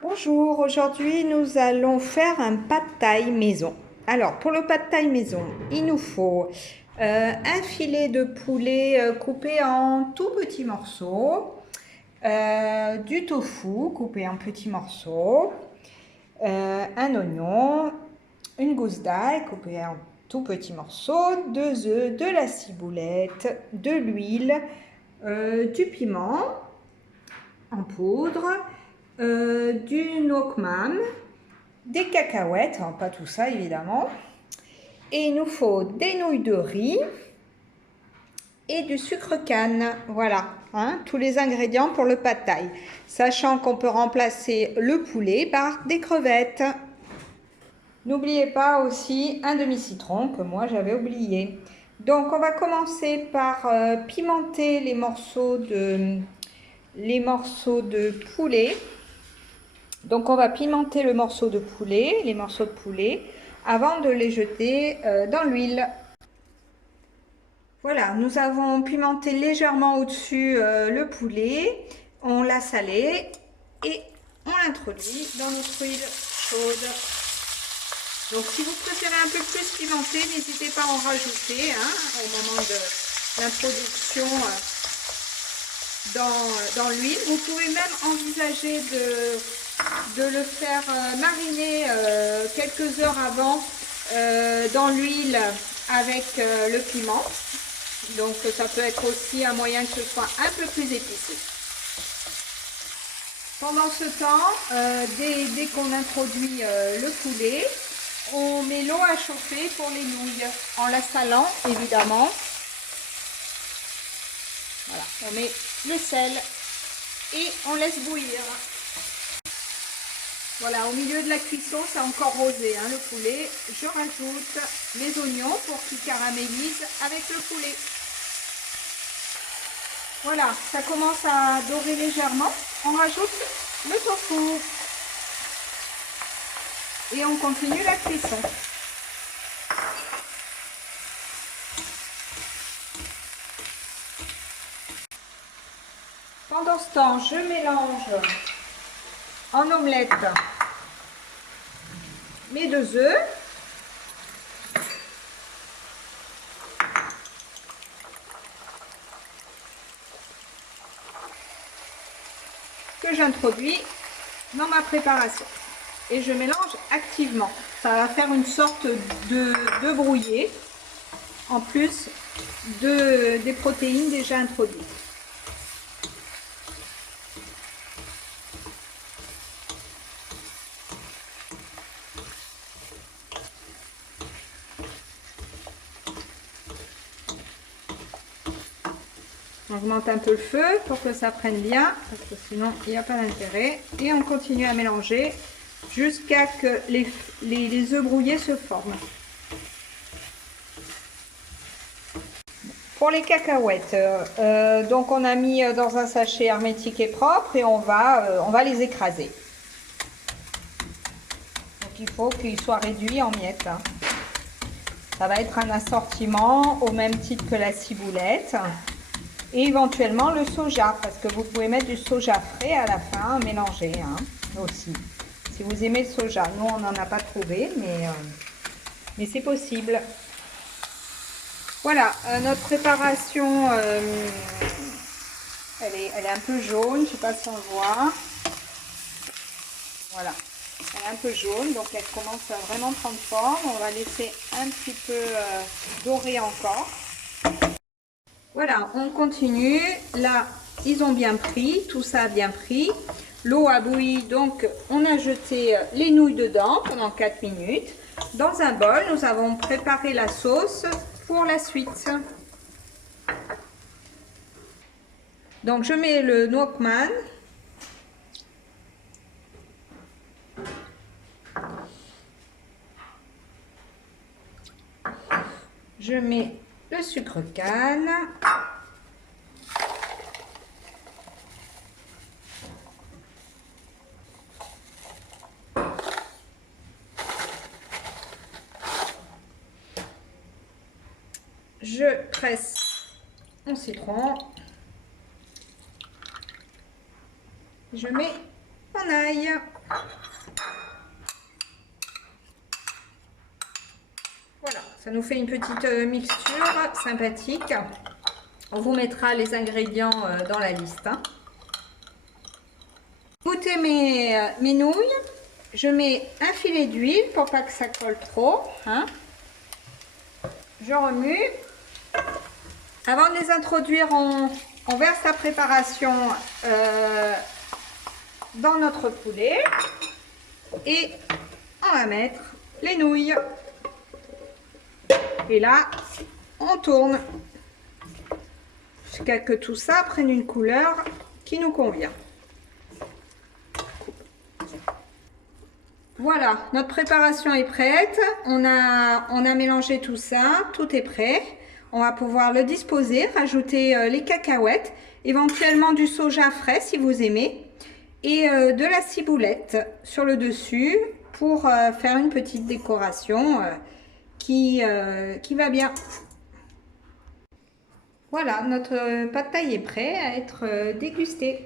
Bonjour, aujourd'hui nous allons faire un pad thai maison. Alors pour le pad thai maison, il nous faut un filet de poulet coupé en tout petits morceaux, du tofu coupé en petits morceaux, un oignon, une gousse d'ail coupée en tout petits morceaux, 2 œufs, de la ciboulette, de l'huile, du piment en poudre, du nokman, des cacahuètes, hein, pas tout ça évidemment, et il nous faut des nouilles de riz et du sucre canne. Voilà, hein, tous les ingrédients pour le pad thai, sachant qu'on peut remplacer le poulet par des crevettes. N'oubliez pas aussi un demi-citron que moi j'avais oublié. Donc on va commencer par pimenter les morceaux de poulet. Donc on va pimenter le morceau de poulet, les morceaux de poulet, avant de les jeter dans l'huile. Voilà, nous avons pimenté légèrement au-dessus le poulet, on l'a salé et on l'introduit dans notre huile chaude. Donc si vous préférez un peu plus pimenté, n'hésitez pas à en rajouter au moment de l'introduction dans l'huile. Vous pouvez même envisager de le faire mariner quelques heures avant dans l'huile avec le piment. Donc ça peut être aussi un moyen que ce soit un peu plus épicé. Pendant ce temps, dès qu'on introduit le poulet, on met l'eau à chauffer pour les nouilles en la salant évidemment. Voilà, on met le sel et on laisse bouillir. Voilà, au milieu de la cuisson, c'est encore rosé le poulet. Je rajoute les oignons pour qu'ils caramélisent avec le poulet. Voilà, ça commence à dorer légèrement. On rajoute le tofu. Et on continue la cuisson. Pendant ce temps, je mélange en omelette mes 2 œufs. Que j'introduis dans ma préparation. Et je mélange activement. Ça va faire une sorte de brouillé en plus des protéines déjà introduites. On augmente un peu le feu pour que ça prenne bien, parce que sinon il n'y a pas d'intérêt. Et on continue à mélanger jusqu'à que les œufs brouillés se forment. Pour les cacahuètes, donc on a mis dans un sachet hermétique et propre et on va les écraser. Donc il faut qu'ils soient réduits en miettes. Ça va être un assortiment au même titre que la ciboulette. Et éventuellement le soja, parce que vous pouvez mettre du soja frais à la fin, mélanger aussi. Si vous aimez le soja, nous on n'en a pas trouvé, mais c'est possible. Voilà, notre préparation, elle est un peu jaune, je ne sais pas si on le voit. Voilà, elle est un peu jaune, donc elle commence à vraiment prendre forme. On va laisser un petit peu dorer encore. Voilà, on continue. Là, ils ont bien pris, tout ça a bien pris. L'eau a bouilli, donc on a jeté les nouilles dedans pendant 4 minutes. Dans un bol, nous avons préparé la sauce pour la suite. Donc je mets le nokman. Je mets le sucre canne. Je presse mon citron. Je mets mon ail. Voilà, ça nous fait une petite mixture sympathique. On vous mettra les ingrédients dans la liste. Hein. Goûtez mes nouilles. Je mets un filet d'huile pour pas que ça colle trop. Hein. Je remue. Avant de les introduire, on verse la préparation dans notre poulet. Et on va mettre les nouilles. Et là, on tourne jusqu'à que tout ça prenne une couleur qui nous convient. Voilà, notre préparation est prête. On a mélangé tout ça, tout est prêt. On va pouvoir le disposer, rajouter les cacahuètes, éventuellement du soja frais si vous aimez, et de la ciboulette sur le dessus pour faire une petite décoration qui va bien. Voilà, notre pad thai est prêt à être dégusté.